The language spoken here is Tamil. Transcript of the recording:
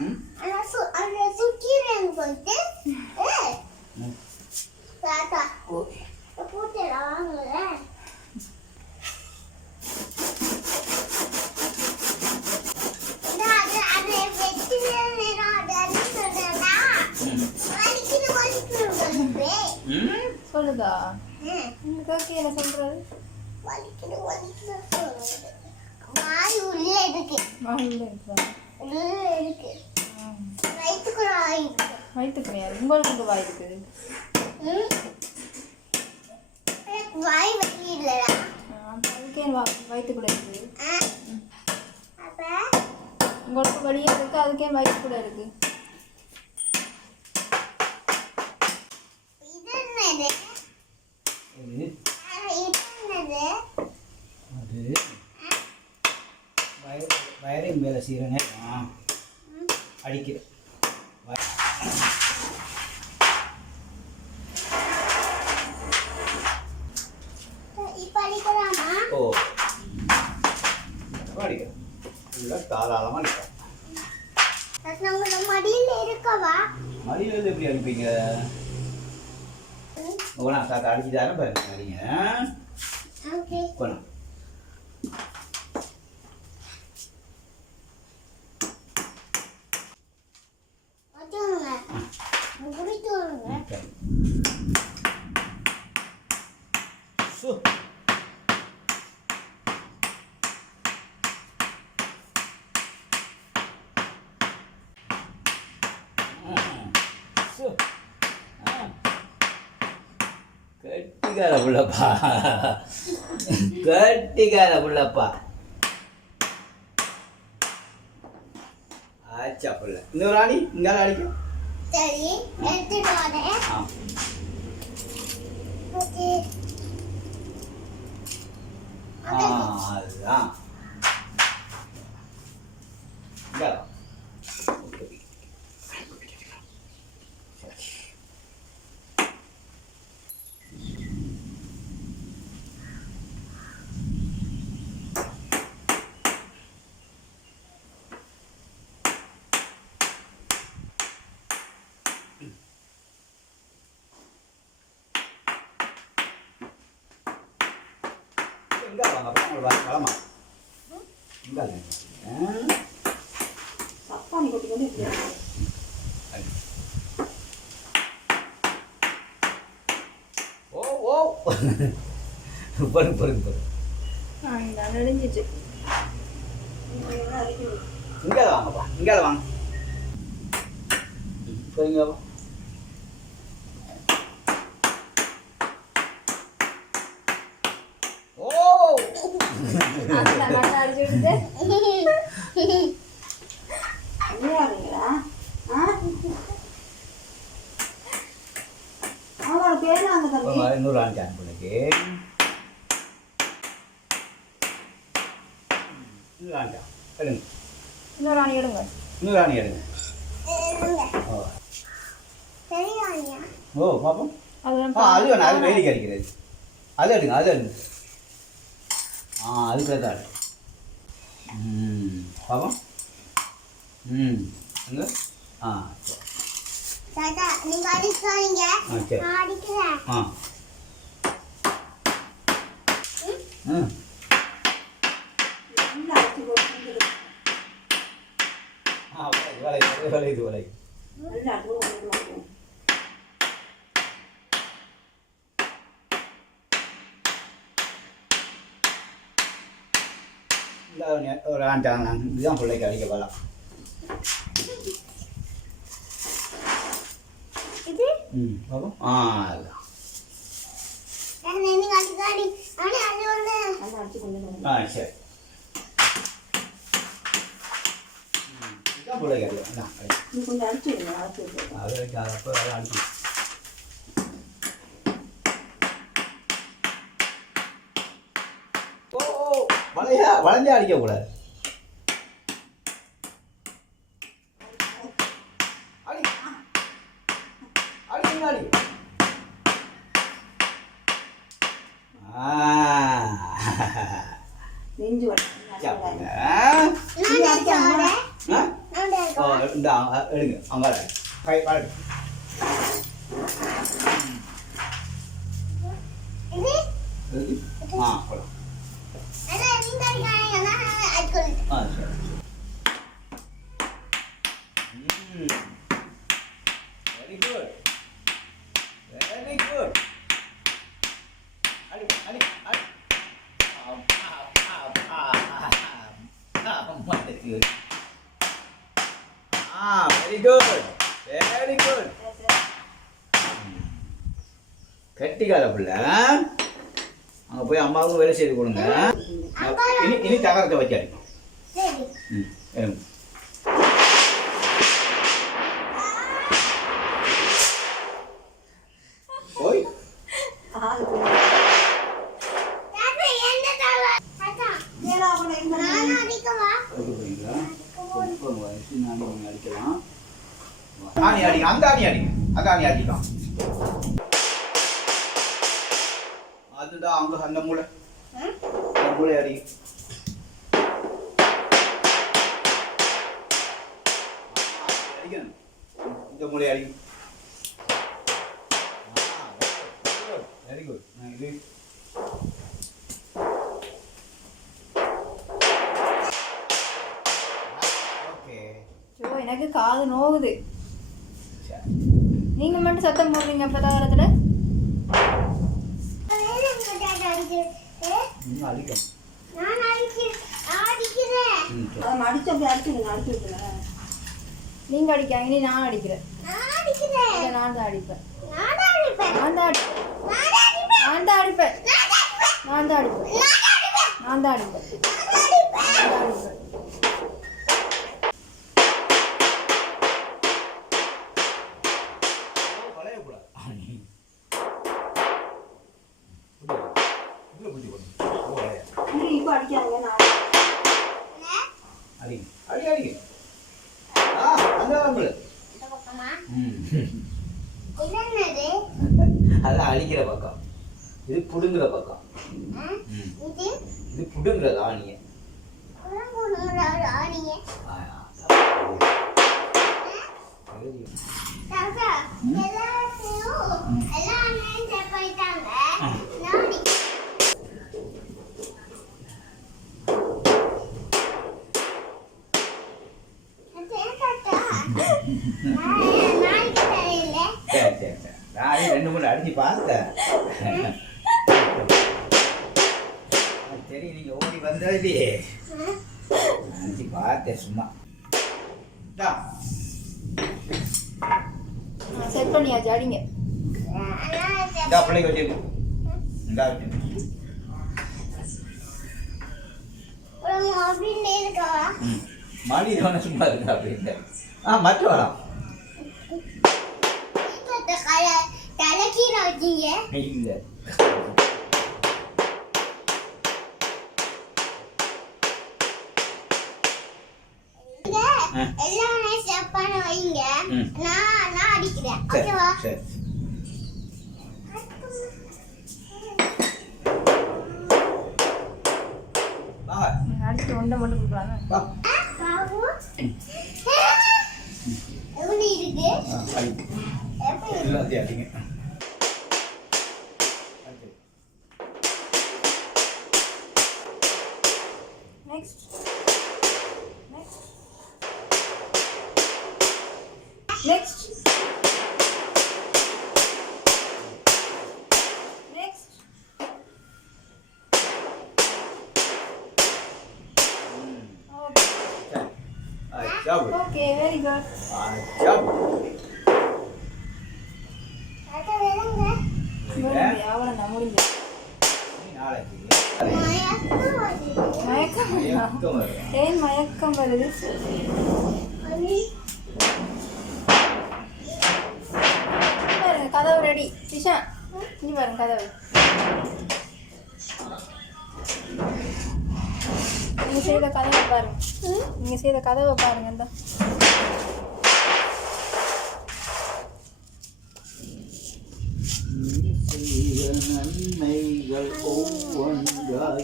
அதை சுற்றிடுறேன் போயிட்டு தாத்தா போட்டுறாங்களே சொல்லுதா கேட்க என்ன சொல்றது வாய் உள்ள இருக்கு வயிற்றுக்கு வாய் இருக்கு வயிற்றுக்கு உங்களுக்கு வாய் இருக்குது வாய் வெளியிடலடா அதுக்கே வயிற்றுக்குள்ள இருக்குது உங்களுக்கு வெளியே இருக்கு அதுக்கே வயிற்றுக்குள்ள இருக்கு வயரிங் வேலை செய்கிற நேரம் அடிக்கிறேன் ஓ அடிக்கிறேன் தாராளமாக அடிக்கிறேன் மடியில் இருக்கவா மடியில் எப்படி அடிப்பீங்க ஓனா தாத்தா அடிச்சுதானே பாருங்க அடிங்க போனா கட்டிக்கார புள்ளப்பா கட்டிக்கார புள்ளப்பா ஆச்சா புள்ள இன்னொரு ராணி இங்கால அடிக்கும் சரி எடுத்துட்டு வரேன் அதுதான் வளமா சப்பானி கொட்டிக்கொண்டு ஓ ஓ பொறுங்க நெடுஞ்சிட்டு இங்கே வாங்கப்பா இங்கே வாங்க சரிங்க இன்னொரு ஆண்டு பிள்ளைக்கு இன்னொரு ராணி எடுங்க ஓ பாப்போம் அது வேணும் அது வெயிலுக்கு அடிக்கிறது அது எடுங்க அதுக்கு தான் பாப்போம் அங்கே தாத்தா நீங்க அடிக்காதீங்க நான் அடிக்கிறேன் வலை ஒரு ஆண்டாங்க இதுதான் பிள்ளைக்கு அடிக்க வரலாம் பாப்போம் சரி இதுதான் பிள்ளைக்கு அடிக்க வளைஞ்சா அடிக்கக்கூடாது அடி இந்த எடுங்க அங்கே கை கால் இது போலாம் அதான் நீங்க அடிக்காதீங்க நான் அடிக்கிறேன் சரி வெரி குட் வெரி குட் அடி அடி அடி வெரி குட் வெரி குட் கட்டிக்காத பிள்ளை அங்கே போய் அம்மாவுக்கும் வேலை செய்து கொடுங்க இனி தகரத்தை வச்சு அடிக்கும் சரி போய் தாத்தா என்ன தாத்தா தாத்தா நான் அடிக்கவா போறீங்களா நான் அடிக்கலாம் ஆணி அடிங்க அந்த ஆணி அடிங்க அந்த ஆணி அடிக்கலாம் அதுதான் அங்க அந்த மூளை அடிங்க அடிக்கணும் இந்த மூளை அடிங்க வெரி குட் இது ஓகே ஐயோ எனக்கு காது நோகுது நீங்க மட்டும் சத்தம் போடுறீங்க அப்ப தகரத்துல அடிக்கும் நான் அடிக்கிறேன் நீங்க அடிக்காங்க இனி நான் அடிக்கிறேன் நான் அடிக்கிறேன் இல்ல நான் தான் அடிப்பேன் நான் அடிப்பேன் நான் தான் அடிப்பேன் நான் தான் அடிப்பேன் நான் தான் அடிப்பேன் நான் தான் அடிப்பேன் நான் தான் அடிப்பேன் இப்போ அடிக்காங்க நான் அடி அடி அடி அந்த நம்மளு என்னது அதான் அடிக்கிற பக்கம் இது புடுங்குற பக்கம் இது இது புடுங்குறது ஆணிய ஆணியே தாத்தா எல்லாத்தையும் எல்லா அண்ணன் செட் பண்ணிட்டாங்க நான் சரி சரி சரி நான் 2-3 அடிச்சு பார்த்தேன் சரி நீங்க ஓடி வந்தது அடிச்சு பார்த்தேன் சும்மா செட் பண்ணியாச்சு அடிங்க இந்த பிள்ளைக்கு வச்சு இந்த அப்படின்னு இருக்கவா மணி தானே சும்மா இருக்கா அப்படின்னு மற்ற வரான் தலைக்கீரை வச்சீங்க இல்லை எல்லாமே செட் பண்ண வைங்க நான் அடிக்கிறேன் ஓகேவா சரி அடிச்சு ஒன்றை மட்டும் கொடுக்கலாங்க பாபு எப்படி இருக்கு எப்படி எல்லாத்தையும் அடிங்க next next next okay very good தாத்தா வேறங்க அவ்வளோ முடிஞ்சு மயக்கம் ஏன் மயக்கம் வருது பாருங்க கதவு ரெடி திஷா இங்க பாருங்க கதவு நீங்க செய்த கதவை பாருங்க நீங்க செய்த கதவை பாருங்க இந்த நன்மைகள் ஒவ்வொன்றாக